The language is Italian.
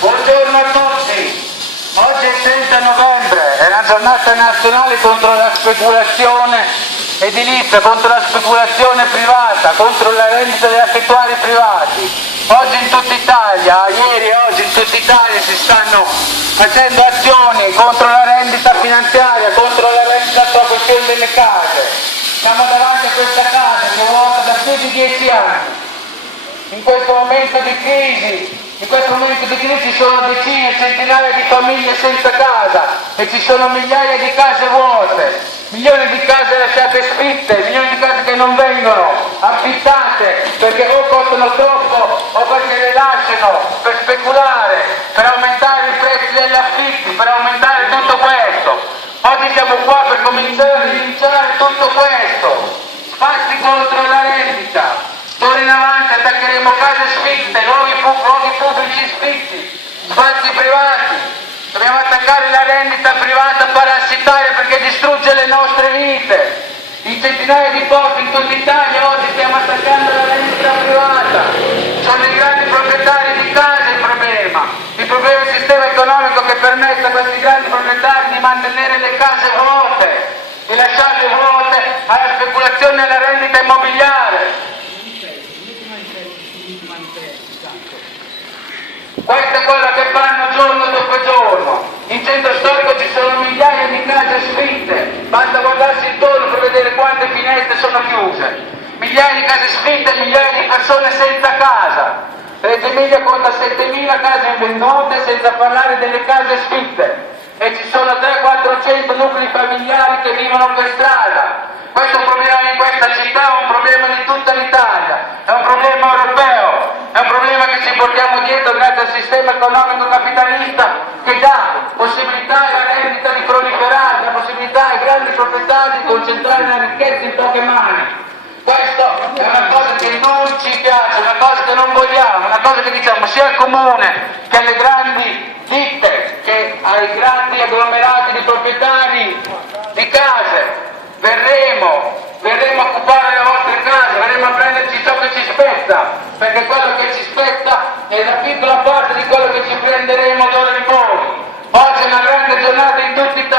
Buongiorno a tutti, oggi è il 30 novembre, è la giornata nazionale contro la speculazione edilizia, contro la speculazione privata, contro la rendita degli affittuari privati. Oggi in tutta Italia, ieri e oggi in tutta Italia si stanno facendo azioni contro la rendita finanziaria, contro la rendita sulla questione delle case. Siamo davanti a questa casa che è vuota da più di 10 anni. In questo momento di crisi ci sono decine, centinaia di famiglie senza casa e ci sono migliaia di case vuote, milioni di case lasciate sfitte, milioni di case che non vengono affittate perché o costano troppo o perché le lasciano per speculare, per aumentare i prezzi degli affitti, per aumentare tutto questo. Oggi siamo qua per cominciare a rinunciare tutto questo. Spazi contro la rendita. D'ora in avanti attaccheremo case sfitte, luoghi pubblici sfitti, spazi privati. Dobbiamo attaccare la rendita privata parassitaria perché distrugge le nostre vite. In centinaia di posti in tutta Italia oggi stiamo attaccando la rendita privata. Sono i grandi proprietari di case il problema. Il problema è il sistema economico che permette a questi grandi proprietari di mantenere le case vuote, di lasciarle vuote alla speculazione e alla rendita immobiliare. Questo è quello che fanno giorno dopo giorno. In centro storico ci sono migliaia di case sfitte, basta guardarsi intorno per vedere quante finestre sono chiuse. Migliaia di case sfitte, migliaia di persone senza casa. Reggio Emilia conta 7.000 case invendute, senza parlare delle case sfitte. E ci sono 300-400 nuclei familiari che vivono per strada. Questo è un problema di questa città, è un problema di tutta l'Italia, è un problema europeo, è un problema che ci portiamo dietro grazie al sistema economico capitalista che dà possibilità alla rendita di proliferare, dà possibilità ai grandi proprietari di concentrare la ricchezza in poche mani. Questo è una cosa che non ci piace, una cosa che non vogliamo, una cosa che diciamo sia al comune che alle grandi ditte, che ai grandi agglomerati di proprietari di case. Verremo a occupare